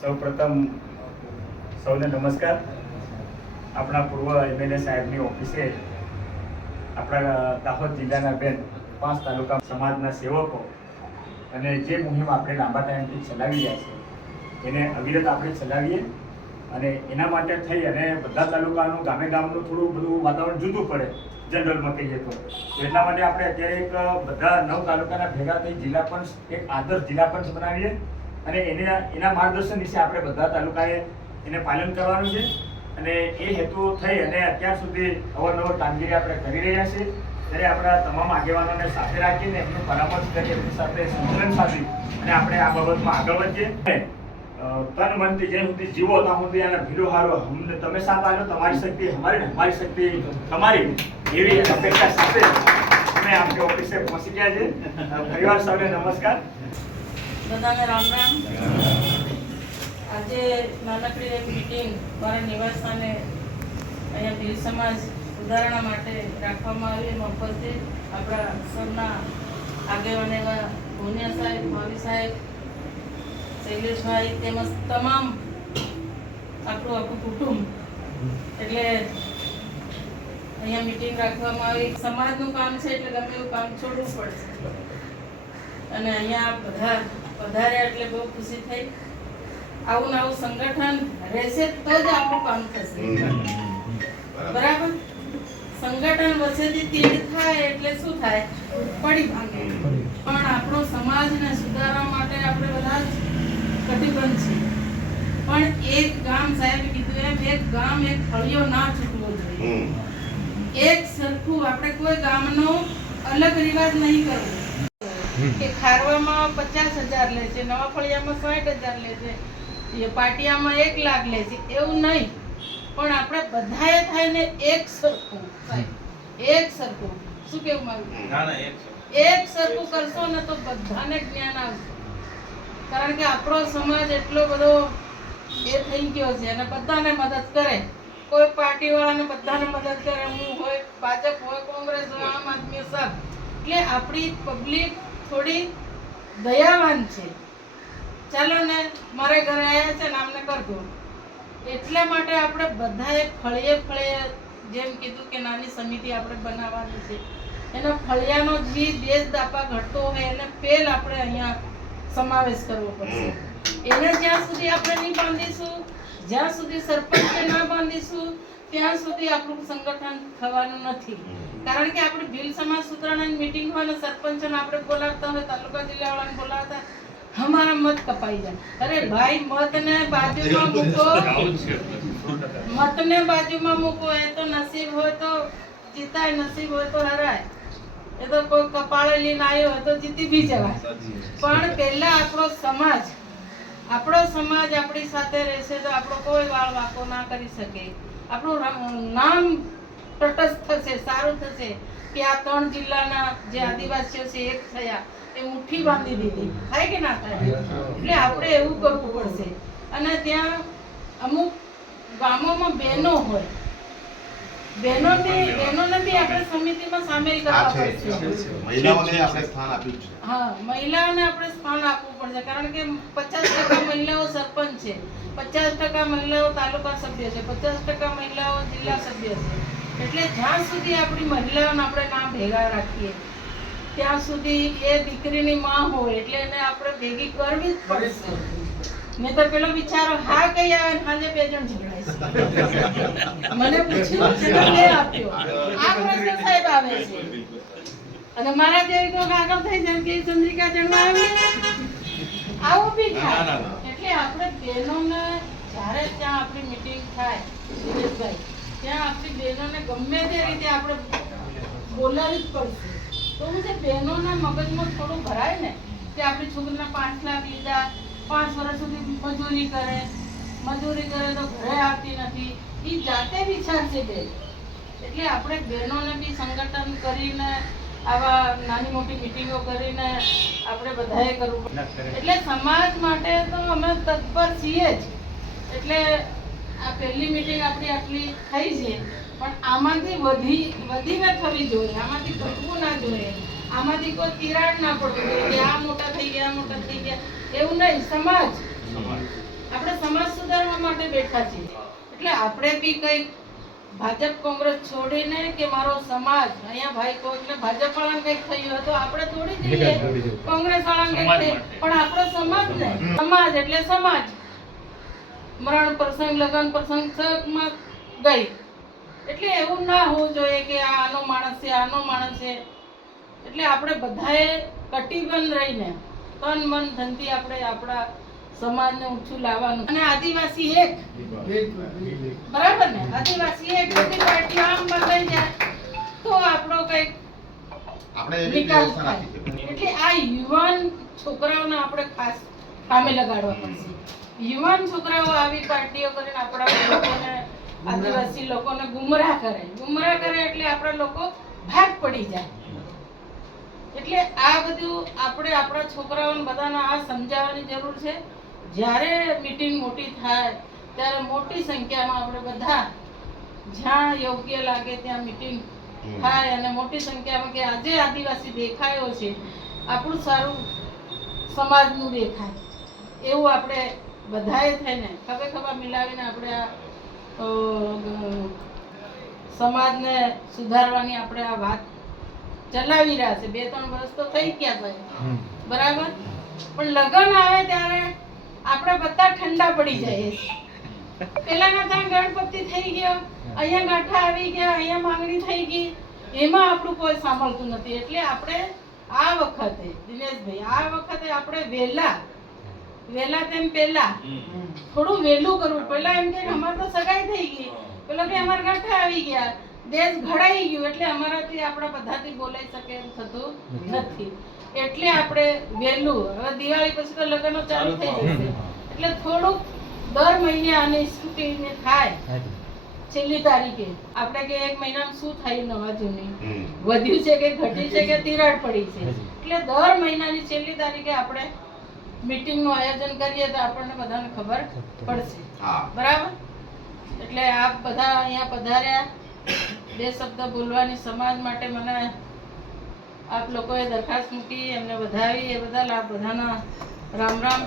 સૌપ્રથમ સૌને નમસ્કાર. આપણા પૂર્વ એમએલએ સાહેબની ઓફિસે આપણા દાહોદ જિલ્લાના બેન પાંચ તાલુકા સમાજના સેવકો અને જે મુહિમ આપણે લાંબા ટાઈમથી ચલાવી રહ્યા છે, એને અવિરત આપણે ચલાવીએ અને એના માટે થઈ અને બધા તાલુકાનું ગામે ગામનું થોડું બધું વાતાવરણ જુદું પડે, જનરલમાં કહીએ તો એટલા માટે આપણે અત્યારે એક બધા નવ તાલુકાના ભેગા થઈ જિલ્લા પંચ, એક આદર્શ જિલ્લા પંચ બનાવીએ. અને એને એના માર્ગદર્શન વિશે આપણે બધા તાલુકાએ એને પાલન કરવાનું છે. અને એ હેતુ થઈ અને અત્યાર સુધી અવારનવાર કામગીરી આપણે કરી રહ્યા છીએ. ત્યારે આપણા તમામ આગેવાનોને સાથે રાખીને એમનો પરામર્શ કરી, એમની સાથે સંકલન સાધી અને આપણે આ બાબતમાં આગળ વધીએ. તન મનથી જ્યાં સુધી જીવો ત્યાં સુધી આને ભીલો હારો અમને તમે સાથ આવ્યો તમારી શક્તિ અમારી ને અમારી શક્તિ તમારી એવી અપેક્ષા સાથે અમે આપણી ઓફિસે પહોંચી ગયા છે પરિવાર સૌને નમસ્કાર. બધાને રામ રામ. આજે નાનકડી એક મીટિંગ મારા નિવાસસ્થાને અહીંયા ભીલ સમાજ સુધારણા માટે રાખવામાં આવી એમાં ઉપસ્થિત આપણા સૌના એવા ભુનિયા સાહેબ ભાવી સાહેબ, શૈલેષભાઈ તેમજ તમામ આપણું આખું કુટુંબ. એટલે અહીંયા મીટિંગ રાખવામાં આવી. સમાજનું કામ છે એટલે ગમે એવું કામ છોડવું પડશે. અને અહીંયા બધા વધારે એટલે બહુ ખુશી થઈ. આવું ને આવું સંગઠન રહેશે તો જ આપણું કામ થશે. બરાબર? સંગઠન વચ્ચેથી તીડ થાય એટલે શું થાય? પડી ભાંગે. પણ આપણો સમાજને સુધારવા માટે આપણે બધા જ કટિબદ્ધ છે પણ એક ગામ સાહેબ કીધું એમ એક ગામ એક ફળિયો ના છૂટવો જોઈએ. એક સરખું આપણે કોઈ ગામનો અલગ રિવાજ નહીં કરવો. કે ખારવામાં પચાસ હજાર લે છે નવા ફળિયામાં સાઠ હજાર લે છે એ પાટિયામાં એક લાખ લે છે એવું નહીં. પણ આપણે બધાએ થઈને એક સરખું એક સરખું. શું કેવું મારું? એક સરખું. કરશો ને તો બધાને જ્ઞાન આવશે. કારણ કે આપણો સમાજ એટલો બધો એ થઈ ગયો છે અને બધાને મદદ કરે. કોઈ પાર્ટી વાળાને બધાને મદદ કરે હું હોય ભાજપ હોય કોંગ્રેસ હોય આમ આદમી સબ એટલે આપણી પબ્લિક થોડી દયાવાન છે. ચાલો ને, મારે ઘરે આવ્યા છે ને આમને કરજો. એટલા માટે આપણે બધાએ ફળીએ ફળીએ જેમ કીધું કે નાની સમિતિ આપણે બનાવવાની છે. એનો ફળિયાનો જે દેશ દાપા ઘટતો હોય એને પેલ આપણે અહીંયા સમાવેશ કરવો પડશે. એને જ્યાં સુધી આપણે નહીં બાંધીશું, જ્યાં સુધી સરપંચને ના બાંધીશું, ત્યાં સુધી આપણું સંગઠન થવાનું નથી. કારણ કે આપણે ભીલ સમાજ સુધારણાની મીટિંગ હોય ને સરપંચને આપણે બોલાવતા હોય તાલુકા જિલ્લાવાળાને બોલાવતા હમારા મત કપાઈ જાય. અરે ભાઈ મતને બાજુમાં મૂકો. મતને બાજુમાં મૂકો. એ તો નસીબ હોય તો જીતાય નસીબ હોય તો હરાય. એ તો કોઈ કપાળે લઈને આવ્યો હોય તો જીતી બી જવાય. પણ પહેલા આપણો સમાજ આપણો સમાજ આપણી સાથે રહેશે તો આપણો કોઈ વાળ વાંકો ના કરી શકે. આપણું નામ તટસ્થ થશે સારું થશે કે આ ત્રણ જિલ્લાના જે આદિવાસીઓ છે એક થયા એ મુઠ્ઠી બાંધી દીધી. થાય કે ના થાય? એટલે આપણે એવું કરવું પડશે. અને ત્યાં અમુક ગામોમાં બહેનો હોય. બહેનોને બહેનોને બી આપણે સમિતિમાં સામેલ કરવા પડશે. મહિલાઓને આપણે સ્થાન આપ્યું છે. હા મહિલાઓને આપણે સ્થાન આપવું પડશે. કારણ કે પચાસ ટકા મહિલાઓ સરપંચ છે. પચાસ ટકા મહિલાઓ તાલુકા સભ્ય છે. પચાસ ટકા મહિલાઓ જિલ્લા સભ્ય છે. એટલે જ્યાં સુધી આપણી મહિલાઓને આપણે ના ભેગા રાખીએ ત્યાં સુધી એ દીકરીની માં હોય એટલે એને આપણે ભેગી કરવી જ પડશે. મેં તો પેલો વિચારો હા કહી આવે ને હાલે બે જણ ઝઘડાય મને પૂછ્યું જવાબ આપ્યો. આ પ્રશ્ન સાહેબ આવે છે. અને મારા જેવી કોક આગળ થઈ જાય કે ચંદ્રિકા જણવા આવી? આવું બી થાય. એટલે આપણે બહેનોને જ્યારે ત્યાં આપણી મીટિંગ થાય દિનેશભાઈ ત્યાં આપણી બહેનોને ગમે તે રીતે આપણે બોલાવી જ પડશે. તો હું જે બહેનોના મગજમાં થોડું ભરાય ને કે આપણી છોકરીના પાંચ લાખ લીધા પાંચ વર્ષ સુધી મજૂરી કરે મજૂરી કરે તો ઘરે આવતી નથી. એ જાતે વિચારશે બેન એટલે આપણે બહેનોને બી સંગઠન કરીને આવા નાની મોટી મિટિંગો કરીને આપણે બધાએ કરવું એટલે સમાજ માટે તો અમે તત્પર છીએ જ. એટલે આ પહેલી મીટિંગ આપણી આટલી થઈ છે પણ આમાંથી વધી વધીને થવી જોઈએ આમાંથી ઘટવું ના જોઈએ. આમાંથી કોઈ તિરાડ ના પડવું જોઈએ કે આ મોટા થઈ ગયા મોટા થઈ ગયા. એવું નહીં સમાજ. આપણે સમાજ સુધારવા માટે બેઠા છીએ. એટલે આપણે બી કંઈક ભાજપ કોંગ્રેસ છોડીને કે મારો સમાજ અહીંયા ભાઈ કહો એટલે ભાજપ વાળાને કંઈક થયું હોય તો આપણે થોડી જઈએ. કોંગ્રેસ વાળાને કંઈક પણ આપણો સમાજ ને સમાજ એટલે સમાજ. મરણ પ્રસંગ લગ્ન પ્રસંગ સગમાં ગઈ. એટલે એવું ના હોવું જોઈએ કે આ આનો માણસ છે આનો માણસ છે. એટલે આપણે બધાએ કટિબંધ રહીને તન મન ધનથી આપણે આપણા સમાજને ઊંચું લાવવાનું. અને આદિવાસી એક. બરાબર ને? આદિવાસી એક બધી પાર્ટી આમ બદલાઈ જાય તો આપણો કંઈક આપણે નિકાલ થાય. એટલે આ યુવાન છોકરાઓને આપણે ખાસ કામે લગાડવા પડશે. યુવાન છોકરાઓ આવી પાર્ટીઓ કરીને આપણા લોકોને આદિવાસી લોકોને ગુમરાહ કરે. ગુમરાહ કરે એટલે આપણા લોકો ભાગ પડી જાય. એટલે આ બધું આપણે આપણા છોકરાઓને બધાને આ સમજાવવાની જરૂર છે. જ્યારે મીટિંગ મોટી થાય, ત્યારે મોટી સંખ્યામાં આપણે બધા જ્યાં યોગ્ય લાગે ત્યાં મીટિંગ થાય અને મોટી સંખ્યામાં કે આજે આદિવાસી દેખાયો છે, આપણું સારું સમાજનું દેખાય. એવું આપણે બધાએ થઈને ખભે ખભા મિલાવીને આપણે આ સમાજને સુધારવાની આપણે આ વાત ચલાવી રહ્યા છે. બે ત્રણ વર્ષ તો થઈ ગયા ભાઈ. બરાબર? પણ લગ્ન આવે ત્યારે આપણે બધા ઠંડા પડી જઈએ પેલાના ત્યાં ગણપતિ થઈ ગયો અહીંયા ગાંઠા આવી ગયા અહીંયા માંગણી થઈ ગઈ. એમાં આપણું કોઈ સાંભળતું નથી. એટલે આપણે આ વખતે દિનેશભાઈ આ વખતે આપણે વહેલા વહેલા તેમ પેલા થોડું વેલું કરવું. પેલા એમ કે અમારે તો સગાઈ થઈ ગઈ. પેલો કે અમારા ગાંઠે આવી ગયા. દેશ ઘડાઈ ગયું એટલે અમારાથી આપણા બધાથી બોલાઈ શકે એમ થતું નથી. એટલે આપણે વેલું હવે દિવાળી પછી તો લગ્નો ચાલુ થઈ જશે. એટલે થોડુંક દર મહિને આની સ્કૂટીને થાય. છેલ્લી તારીખે. આપણે કે એક મહિનામાં શું થાય નવા જૂની? વધ્યું છે કે ઘટ્યું છે કે તિરાડ પડી છે? એટલે દર મહિનાની છેલ્લી તારીખે આપણે મીટિંગનું આયોજન કરીએ તો આપણને બધાને ખબર પડશે. હા. બરાબર? એટલે આપ બધા અહીંયા પધાર્યા. બે શબ્દ બોલવાની સમાજ માટે મને આપ લોકોએ દરખાસ્ત મૂકી એમને વધાવી એ બધા લાભ બધાના રામ રામ.